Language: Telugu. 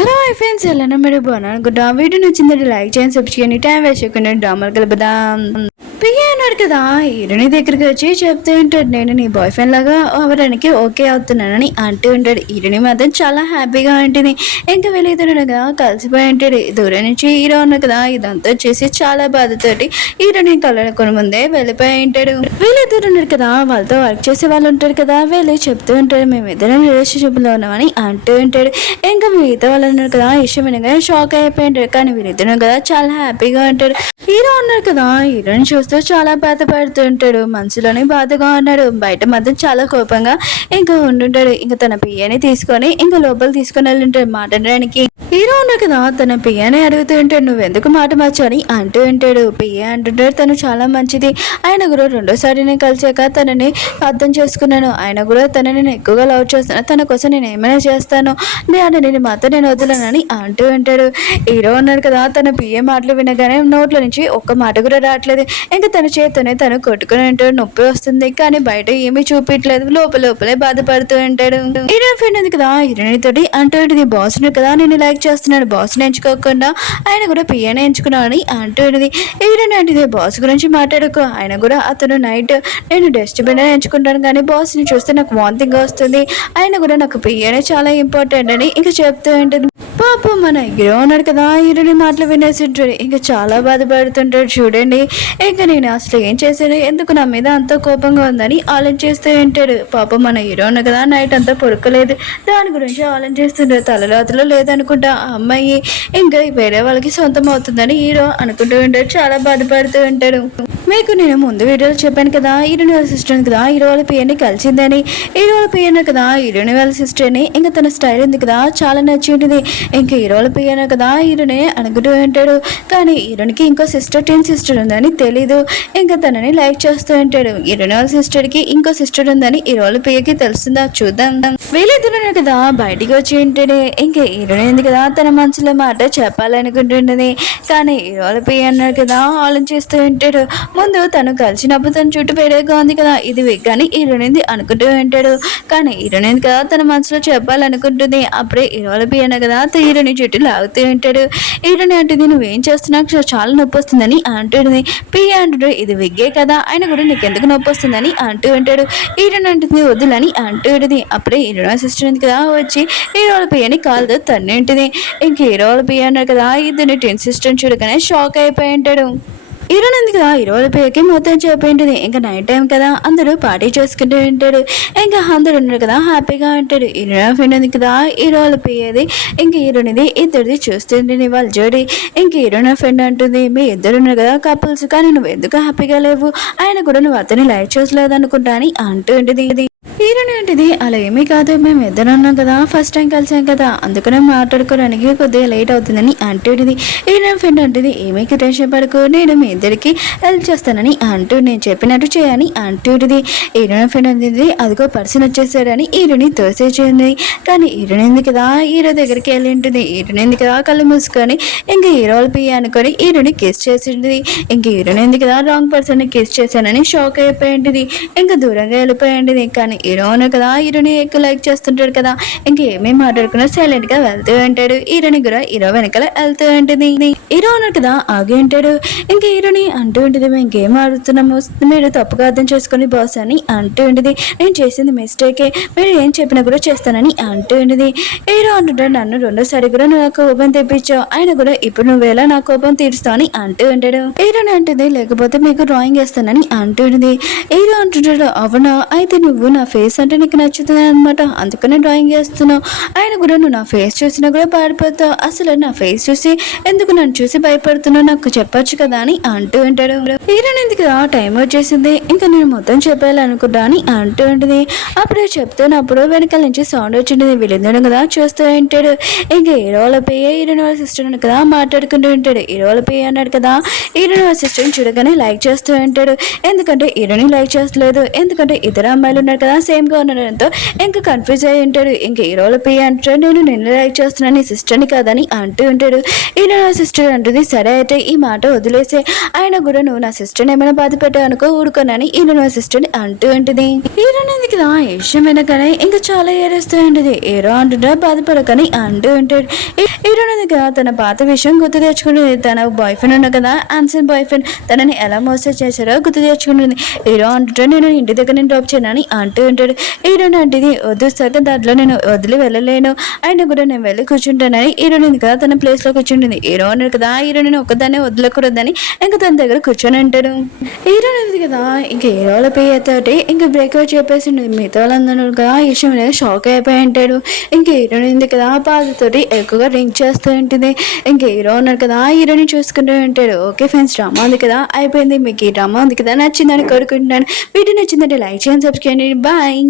హలో హాయ్ ఫ్రెండ్స్ ఎలా మీరు బాగున్నారు అనుకుంటా వీడియో నచ్చిందంటే లైక్ చేయండి సబ్స్క్రైబ్ చేయండి టైం వేస్ట్ చేయకుండా డ్రామాలు కలుపుదాం. పియ్య అన్నాడు కదా హీరోని దగ్గరికి వచ్చి చెప్తూ ఉంటాడు నేను నీ బాయ్ ఫ్రెండ్ లాగా అవ్వడానికి ఓకే అవుతున్నానని అంటూ ఉంటాడు. హీరోని మాత్రం చాలా హ్యాపీగా ఉంటుంది. ఇంకా వీళ్ళిద్దరు కదా కలిసిపోయి ఉంటాడు. దూరం నుంచి హీరో ఉన్నాడు కదా ఇదంతా చేసి చాలా బాధతోటి హీరోని కళ్ళనుకుని ముందే వెళ్ళిపోయి ఉంటాడు. వీళ్ళిద్దరు ఉన్నారు కదా వాళ్ళతో వర్క్ చేసే వాళ్ళు ఉంటారు కదా వెళ్ళి చెప్తూ ఉంటాడు మేమిద్దరం రిలేషన్షిప్ లో ఉన్నామని అంటూ ఉంటాడు. ఇంకా మిగతా వాళ్ళు ఉన్నారు కదా ఇష్టం వినగానే షాక్ అయిపోయి ఉంటారు. కానీ వీళ్ళిద్దరు కదా చాలా హ్యాపీగా ఉంటాడు. హీరో ఉన్నారు కదా హీరోని చూస్తూ చాలా బాధపడుతూ ఉంటాడు. మనసులోనే బాధగా ఉన్నాడు. బయట మాత్రం చాలా కోపంగా ఇంకా ఉండుంటాడు. ఇంకా తన పియ్యని తీసుకొని ఇంకా లోపల తీసుకొని వెళ్ళింటాడు మాట్లాడడానికి. హీరో ఉన్నారు కదా తన పియ్యని అడుగుతూ ఉంటాడు నువ్వెందుకు మాట మార్చని అంటూ ఉంటాడు. పియ్య అంటుంటాడు తను చాలా మంచిది, ఆయన కూడా రెండోసారి నేను కలిసాక తనని అర్థం చేసుకున్నాను, ఆయన కూడా తనని నేను ఎక్కువగా లవ్ చేస్తాను, తన కోసం నేను ఏమైనా చేస్తాను, నేను మాత్రం నేను వదలనని అంటూ ఉంటాడు. హీరో ఉన్నాడు కదా తన పియ్య మాటలు వినగానే నోట్ల నుంచి ఒక్క మాట కూడా రావట్లేదు. ఇంకా తన చేతితోనే తను కొట్టుకుని ఉంటాడు. నొప్పి వస్తుంది కానీ బయట ఏమీ చూపించలేదు, లోపలే బాధపడుతూ ఉంటాడు. హీరో ఫ్రెండ్ ఉంది కదా హీరోయిన్ తోటి అంటూ ఉంటుంది బాస్ కదా నేను లైక్ చేస్తున్నాడు, బాస్ ఎంచుకోకుండా ఆయన కూడా పియ్యనే ఎంచుకున్నాడు అంటూ ఉంటుంది. హీరోయిన్ అంటే బాస్ గురించి మాట్లాడుకో, ఆయన కూడా అతను నైట్ నేను డస్ట్బిన్ ఎంచుకుంటాను కానీ బాస్ ని చూస్తే నాకు వాంతింగ్ వస్తుంది, ఆయన కూడా నాకు పియ్యనే చాలా ఇంపార్టెంట్ అని ఇంకా చెప్తూ ఉంటుంది. పాపం మన హీరో ఉన్నాడు కదా హీరోని మాటలు వినేసి ఉంటాడు. ఇంకా చాలా బాధపడుతుంటాడు. చూడండి ఇంకా నేను అసలు ఏం చేశాను, ఎందుకు నా మీద అంత కోపంగా ఉందని ఆలోచిస్తూ ఉంటాడు. పాపం మన హీరో ఉన్నాడు కదా నైట్ అంతా పడుకోలేదు, దాని గురించి ఆలోచిస్తుంటాడు. తలరాత్రిలో లేదనుకుంటా ఆ అమ్మాయి ఇంకా వేరే వాళ్ళకి సొంతం అవుతుందని హీరో అనుకుంటూ ఉంటాడు. చాలా బాధపడుతూ ఉంటాడు. మీకు నేను ముందు వీడియోలో చెప్పాను కదా హీరోని వాళ్ళ సిస్టర్ కదా హీరో వాళ్ళ పియ్యని కలిసిందని. హీరో వాళ్ళ పియ్యను కదా హీరోని వాళ్ళ సిస్టర్ని ఇంకా తన స్టైల్ ఉంది కదా చాలా నచ్చి ఉంటుంది. ఇంకా హీరో వాళ్ళ పియ్యను కదా హీరోని అనుకుంటూ ఉంటాడు. కానీ హీరోనికి ఇంకో టీన్ సిస్టర్ ఉందని తెలీదు. ఇంకా తనని లైక్ చేస్తూ ఉంటాడు. హీరోని వాళ్ళ సిస్టర్కి ఇంకో సిస్టర్ ఉందని హీరో వాళ్ళ పియ్యకి తెలుస్తుందా చూద్దాం. వీళ్ళిద్దరు కదా బయటికి వచ్చి ఉంటేనే ఇంకా హీరోని ఉంది కదా తన మనసులో మాట చెప్పాలనుకుంటుండేది. కానీ హీరో వాళ్ళ పియ్య అన్నాడు కదా ఆలోచిస్తూ ఉంటాడు. ముందు తను కలిసినప్పుడు తన చుట్టూ వేరేగా ఉంది కదా ఇది కానీ హీరోయిన్ అనుకుంటూ ఉంటాడు. కానీ హీరోయిన్ కదా తన మనసులో చెప్పాలనుకుంటుంది. అప్పుడే హీరోల పియ్యన కదా హీరోని చుట్టూ లాగుతూ ఉంటాడు. హీరోని అంటుంది నువ్వేం చేస్తున్నావు చాలా నొప్పి వస్తుందని అంటుంది. పియ్య అంటాడు ఇది విగ్గే కదా ఆయన కూడా నీకెందుకు నొప్పి వస్తుందని అంటూ ఉంటాడు. హీరోని అంటుంది వద్దులని అంటూ ఉంటుంది. అప్పుడే హీరోయిన్ అసిస్టెంట్ కదా వచ్చి హీరోల పియ్యని కాలుతో తన్ని ఉంటుంది. ఇంక హీరోల పియ్య అన్నారు కదా ఇద్దరిని టెన్ సిస్టెంట్ చూడగానే షాక్ అయిపోయి ఉంటాడు. హీరోయిన్ ఉంది కదా హీరో వాళ్ళ పియ్యకి మొత్తం చెప్పేంటిది. ఇంకా నైట్ టైం కదా అందరూ పార్టీ చేసుకుంటూ ఉంటాడు. ఇంకా అందరూ ఉన్నారు కదా హ్యాపీగా ఉంటాడు. హీరోయిన్ ఫ్రెండ్ ఉంది కదా హీరో వాళ్ళ పియ్యది ఇంకా హీరోనిది ఇద్దరిది చూస్తుంది వాళ్ళ జోడి. ఇంక హీరోయిన్ ఫ్రెండ్ అంటుంది మీ ఇద్దరు ఉన్నారు కదా కపుల్స్ కానీ నువ్వు ఎందుకు హ్యాపీగా లేవు, ఆయన కూడా నువ్వు అతన్ని లైక్ చేయలేదు అనుకుంటా అని అంటూ ఉంటుంది. హీరోని అంటది అలా ఏమీ కాదు మేము ఇద్దరు ఉన్నాం కదా ఫస్ట్ టైం కలిసాం కదా అందుకనే మాట్లాడుకోవడానికి కొద్దిగా లేట్ అవుతుందని అంటుంది. హీరోయిన్ ఫ్రెండ్ అంటుంది ఏమీ టెన్షన్ పడుకో నేను మీ ఇద్దరికి హెల్ప్ చేస్తానని అంటూ నేను చెప్పినట్టు చేయని అంటుంది. హీరోయిన్ ఫ్రెండ్ అంటుంది అదిగో పర్సన్ వచ్చేసాడని హీరోని తోసేసింది. కానీ హీరోయిన్ ఉంది కదా హీరో దగ్గరికి వెళ్ళి ఉంటుంది. హీరోయిన్ ఉంది కదా కళ్ళు మూసుకొని ఇంకా హీరో పియ్య అనుకొని హీరోని కిస్ చేసింది. ఇంక హీరోయిన్ ఉంది కదా రాంగ్ పర్సన్ ని కిస్ చేశానని షాక్ అయిపోయి ఉంటుంది. ఇంకా దూరంగా వెళ్ళిపోయి ఉంటుంది. కానీ హీరో ఉన్నాడు కదా హీరోని ఎక్కువ లైక్ చేస్తుంటాడు కదా ఇంకా ఏమేమి మాట్లాడుకున్నా సైలెంట్ గా వెళ్తూ ఉంటాడు. హీరోని కూడా హీరో వెనకాల వెళ్తూ ఉంటుంది. హీరో ఉన్నాడు కదా ఆగి ఉంటాడు. ఇంకా హీరోని అంటూ ఉంటుంది మేము గేమ్ ఆడుతున్నాము మీరు తప్పుగా అర్థం చేసుకుని బాస్ అని అంటూ ఉంటుంది. నేను చేసింది మిస్టేకే మీరు ఏం చెప్పినా కూడా చేస్తానని అంటూ ఉంటుంది. హీరో అంటుంటాడు నన్ను రెండోసారి కూడా నువ్వు కోపం తెప్పించావు, ఆయన కూడా ఇప్పుడు నువ్వేలా నా కోపం తీరుస్తావు అని అంటూ ఉంటాడు. హీరోని అంటుంది లేకపోతే మీకు డ్రాయింగ్ వేస్తానని అంటూ ఉంటుంది. హీరో అంటుంటాడు అవునా అయితే నువ్వు నా ఫేస్ అంటే నీకు నచ్చుతుంది అనమాట అందుకనే డ్రాయింగ్ చేస్తున్నావు, ఆయన కూడా నువ్వు నా ఫేస్ చూసినా కూడా పాడిపోతావు, అసలు నా ఫేస్ చూసి ఎందుకు నన్ను చూసి భయపడుతున్నావు నాకు చెప్పొచ్చు కదా అని అంటూ ఉంటాడు. హీరోయిన్ ఎందుకు టైం వచ్చేసింది ఇంకా నేను మొత్తం చెప్పాలనుకుంటా అని అంటూ ఉంటుంది. అప్పుడు చెప్తున్నప్పుడు వెనకాల నుంచి సౌండ్ వచ్చింది. వీళ్ళిద్దరు కదా చూస్తూ ఉంటాడు. ఇంకా హీరో వాళ్ళ పియ్య హీరోయిన్ వాళ్ళ సిస్టర్ కదా మాట్లాడుకుంటూ ఉంటాడు. హీరో వాళ్ళ పియ్య అన్నాడు కదా హీరోయిన్ వాళ్ళ సిస్టర్ని చూడగానే లైక్ చేస్తూ ఉంటాడు. ఎందుకంటే హీరోని లైక్ చేస్తలేదు, ఎందుకంటే ఇద్దరు అమ్మాయిలు ఉన్నారు కదా సేమ్గా ఉండడంతో ఇంకా కన్ఫ్యూజ్ అయ్యి ఉంటాడు. ఇంకా హీరోల పే అంటాడు, నేను నిన్ను లైక్ చేస్తున్నాను నీ సిస్టర్ని కాదని అంటూ ఉంటాడు. ఈయన నా సిస్టర్ అంటుంది, సరే అయితే ఈ మాట వదిలేసే, ఆయన కూడా నువ్వు నా సిస్టర్ని ఏమైనా బాధ పెట్టావు అనుకో ఊరుకోనని ఈయన నా సిస్టర్ని అంటూ ఉంటుంది. హీరోని కదా ఈ విషయం వినగానే ఇంకా చాలా ఏడుస్తూ ఉంటుంది. హీరో అంటుంటా బాధపడకని అంటూ ఉంటాడు. హీరోని కదా తన పాత విషయం గుర్తు తెచ్చుకుంటుంది. తన బాయ్ ఫ్రెండ్ ఉన్న కదా ఆన్సన్ బాయ్ ఫ్రెండ్ తనని ఎలా మోసం చేశారో గుర్తు తెచ్చుకుంటుంది. హీరో అంటుంటా నేను ఇంటి దగ్గర నేను డ్రాప్ చేయనని అంటూ ఉంటాడు. హీరోని అంటుంది వద్దు సగం దాంట్లో నేను వదిలి వెళ్ళలేను, ఆయన కూడా నేను వెళ్ళి కూర్చుంటానని హీరోని కదా తన ప్లేస్ లో కూర్చుంటుంది. హీరో అన్నాడు కదా హీరోని ఒక్కదాన్ని వదలకూడదని ఇంకా తన దగ్గర కూర్చొని అంటాడు. హీరోని కదా ఇంకా హీరోల పేయ తోటి ఇంకా బ్రేక్అవుట్ చెప్పేసి మిగతా వాళ్ళందరూ కదా ఈ విషయం అనేది షాక్ అయిపోయి ఉంటాడు. ఇంకా హీరోని కదా బాధతోటి ఎక్కువగా డ్రింక్ చేస్తూ ఉంటుంది. ఇంకా హీరో ఉన్నారు కదా హీరోని చూసుకుంటూ ఉంటాడు. ఓకే ఫ్రెండ్స్, డ్రామా ఉంది కదా అయిపోయింది. మీకు ఈ డ్రామా ఉంది కదా నచ్చిందని కోరుకుంటున్నాను. వీడియో నచ్చిందంటే లైక్ చేయండి, సబ్స్క్రైబ్ చేయండి. బాయ్.